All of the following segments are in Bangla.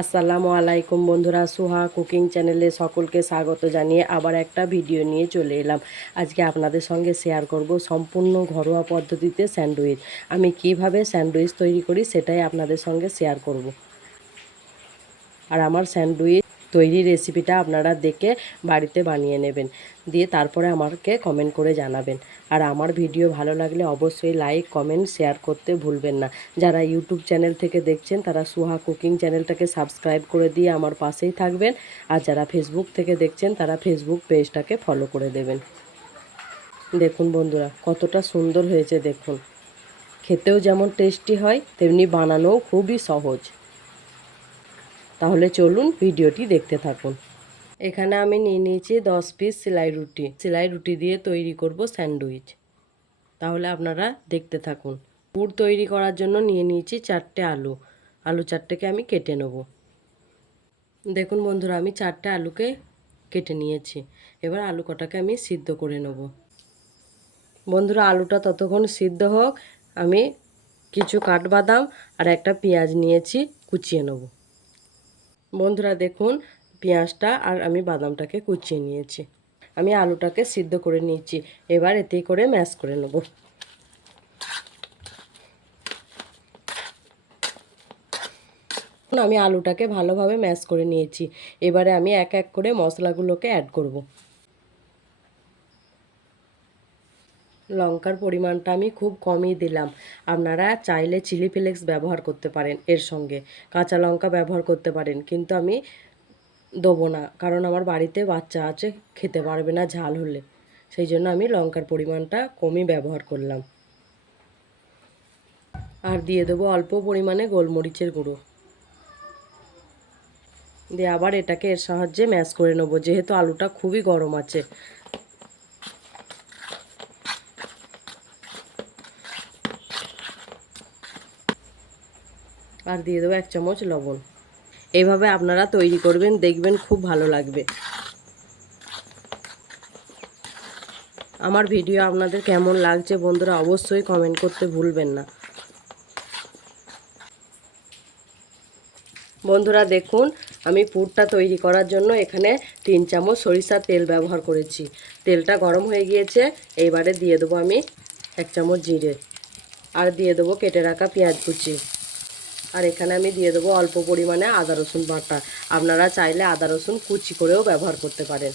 আসসালামু আলাইকুম বন্ধুরা, সুহা কুকিং চ্যানেলে সকলকে স্বাগত জানিয়ে আবার একটা ভিডিও নিয়ে চলে এলাম। আজকে আপনাদের সঙ্গে শেয়ার করব সম্পূর্ণ ঘরোয়া পদ্ধতিতে স্যান্ডউইচ। আমি কিভাবে স্যান্ডউইচ তৈরি করি সেটাই আপনাদের সঙ্গে শেয়ার করব। আর আমার স্যান্ডউইচ তৈরি রেসিপিটা আপনারা দেখে বাড়িতে বানিয়ে নেবেন, দিয়ে তারপরে আমাকে কমেন্ট করে জানাবেন। আর আমার ভিডিও ভালো লাগলে অবশ্যই লাইক কমেন্ট শেয়ার করতে ভুলবেন না। যারা ইউটিউব চ্যানেল থেকে দেখছেন তারা সুহা কুকিং চ্যানেলটাকে সাবস্ক্রাইব করে দিয়ে আমার পাশেই থাকবেন। আর যারা ফেসবুক থেকে দেখছেন তারা ফেসবুক পেজটাকে ফলো করে দেবেন। দেখুন বন্ধুরা, কতটা সুন্দর হয়েছে দেখুন। খেতেও যেমন টেস্টি হয় তেমনি বানানোও খুবই সহজ। তাহলে চলুন ভিডিওটি দেখতে থাকুন। এখানে আমি নিয়ে নিয়েছি 10 পিস সেলাই রুটি দিয়ে তৈরি করব স্যান্ডউইচ। তাহলে আপনারা দেখতে থাকুন। পুর তৈরি করার জন্য নিয়ে নিয়েছি 4টে আলু 4টেকে আমি কেটে নেব। দেখুন বন্ধুরা, আমি 4টে আলুকে কেটে নিয়েছি। এবার আলু কটাকে আমি সিদ্ধ করে নেব। বন্ধুরা, আলুটা ততক্ষণ সিদ্ধ হোক, আমি কিছু কাঠবাদাম আর একটা পেঁয়াজ নিয়েছি, কুচিয়ে নেব। বন্ধুরা দেখুন, পেঁয়াজটা আর আমি বাদামটাকে কুচিয়ে নিয়েছি। আমি আলুটাকে সিদ্ধ করে নিয়েছি। এবার এতেই করে ম্যাশ করে নেব। আমি আলুটাকে ভালোভাবে ম্যাশ করে নিয়েছি। এবারে আমি এক এক করে মশলাগুলোকে অ্যাড করব। লঙ্কার পরিমাণটা আমি খুব কমই দিলাম। আপনারা চাইলে চিলি ফ্লেক্স ব্যবহার করতে পারেন, এর সঙ্গে কাঁচা লঙ্কা ব্যবহার করতে পারেন, কিন্তু আমি দেবো না, কারণ আমার বাড়িতে বাচ্চা আছে, খেতে পারবে না ঝাল হলে। সেই জন্য আমি লঙ্কার পরিমাণটা কমই ব্যবহার করলাম। আর দিয়ে দেবো অল্প পরিমাণে গোলমরিচের গুঁড়ো। দিয়ে আবার এটাকে এর সাহায্যে ম্যাশ করে নেবো, যেহেতু আলুটা খুবই গরম আছে। আর দিয়ে দেবো 1 চামচ লবণ। এইভাবে আপনারা তৈরি করবেন, দেখবেন খুব ভালো লাগবে। আমার ভিডিও আপনাদের কেমন লাগছে বন্ধুরা অবশ্যই কমেন্ট করতে ভুলবেন না। বন্ধুরা দেখুন, আমি পুরটা তৈরি করার জন্য এখানে 3 চামচ সরিষার তেল ব্যবহার করেছি। তেলটা গরম হয়ে গিয়েছে। এইবারে দিয়ে দেবো আমি 1 চামচ জিরে, আর দিয়ে দেবো কেটে রাখা পেঁয়াজ কুচি। আর এখানে আমি দিয়ে দেবো অল্প পরিমাণে আদা রসুন বাটা। আপনারা চাইলে আদা রসুন কুচি করেও ব্যবহার করতে পারেন।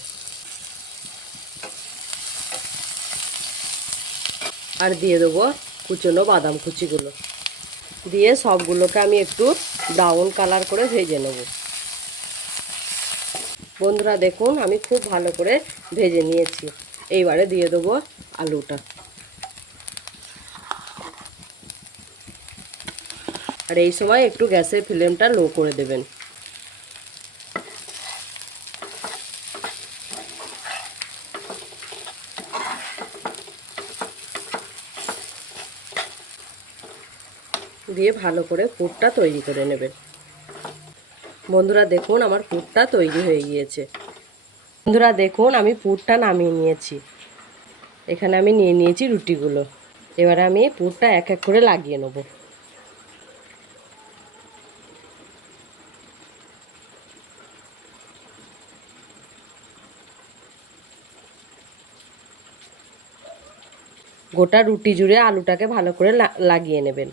আর দিয়ে দেবো কুচনো বাদাম কুচিগুলো। দিয়ে সবগুলোকে আমি একটু ব্রাউন কালার করে ভেজে নেব। বন্ধুরা দেখুন, আমি খুব ভালো করে ভেজে নিয়েছি। এইবারে দিয়ে দেবো আলুটা। আর এই সময় একটু গ্যাসের ফ্লেমটা লো করে দেবেন। দিয়ে ভালো করে পুরটা তৈরি করে নেবেন। বন্ধুরা দেখুন, আমার পুরটা তৈরি হয়ে গিয়েছে। বন্ধুরা দেখুন, আমি পুরটা নামিয়ে নিয়েছি। এখানে আমি নিয়ে নিয়েছি রুটিগুলো। এবারে আমি পুরটা এক এক করে লাগিয়ে নেব। গোটা রুটি জুড়ে আলুটাকে ভালো করে লাগিয়ে নেবেন।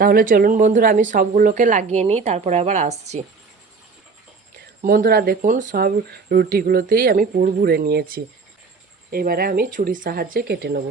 তাহলে চলুন বন্ধুরা, আমি সবগুলোকে লাগিয়ে নিই, তারপরে আবার আসছি। বন্ধুরা দেখুন, সব রুটিগুলোতেই আমি পুর ভরে নিয়েছি। এবারে আমি ছুরির সাহায্যে কেটে নেব।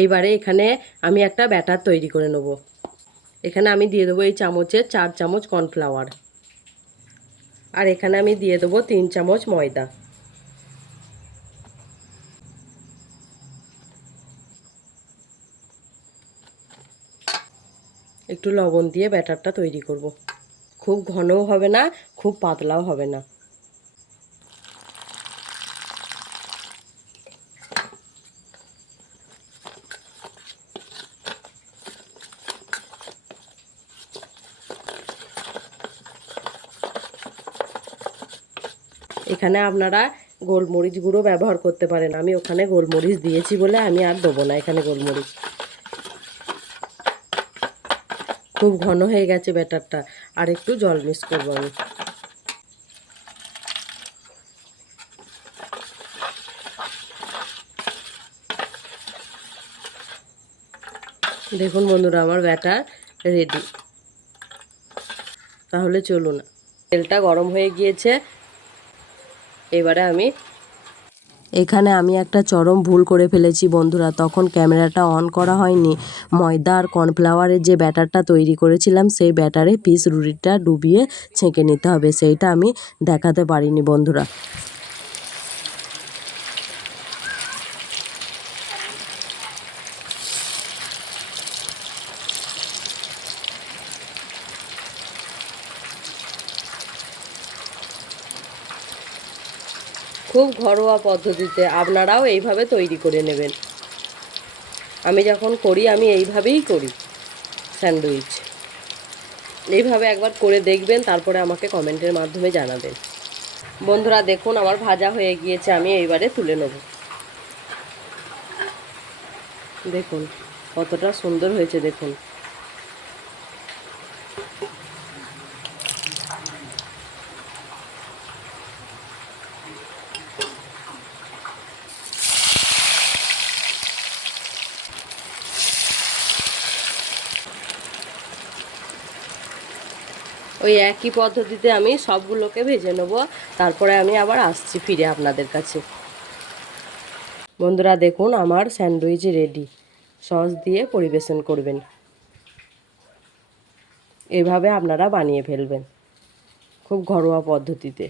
এইবারে এখানে আমি একটা ব্যাটার তৈরি করে নেব। এখানে আমি দিয়ে দেবো এই চামচের 4 চামচ কর্নফ্লাওয়ার, আর এখানে আমি দিয়ে দেবো 3 চামচ ময়দা। একটু লবণ দিয়ে ব্যাটারটা তৈরি করব। খুব ঘনও হবে না, খুব পাতলাও হবে না। এখানে আপনারা গোলমরিচ গুঁড়ো ব্যবহার করতে পারেন, আমি ওখানে গোলমরিচ দিয়েছি বলে আমি আর দেবো না এখানে গোলমরিচ। খুব ঘন হয়ে গেছে ব্যাটারটা, আর একটু জল মিক্স করবো আমি। দেখুন বন্ধুরা, আমার ব্যাটার রেডি। তাহলে চলুন, তেলটা গরম হয়ে গিয়েছে। এবারে এখানে আমি একটা চরম ভুল করে ফেলেছি বন্ধুরা, তখন ক্যামেরাটা অন করা হয়নি। ময়দা আর কর্নফ্লাওয়ারের যে ব্যাটারটা তৈরি করেছিলাম সেই ব্যাটারে পিস রুটিটা ডুবিয়ে ছেঁকে নিতে হবে, সেইটা আমি দেখাতে পারিনি বন্ধুরা। খুব ঘরোয়া পদ্ধতিতে আপনারাও এইভাবে তৈরি করে নেবেন। আমি যখন করি আমি এইভাবেই করি স্যান্ডউইচ। এইভাবে একবার করে দেখবেন, তারপরে আমাকে কমেন্টের মাধ্যমে জানাবেন। বন্ধুরা দেখুন, আমার ভাজা হয়ে গিয়েছে, আমি এইবারে তুলে নেব। দেখুন কতটা সুন্দর হয়েছে দেখুন। ওই একই পদ্ধতিতে আমি সবগুলোকে ভেজে নেব, তারপরে আমি আবার আসছি ফিরে আপনাদের কাছে। বন্ধুরা দেখুন, আমার স্যান্ডউইচ রেডি। সস দিয়ে পরিবেশন করবেন। এভাবে আপনারা বানিয়ে ফেলবেন খুব ঘরোয়া পদ্ধতিতে।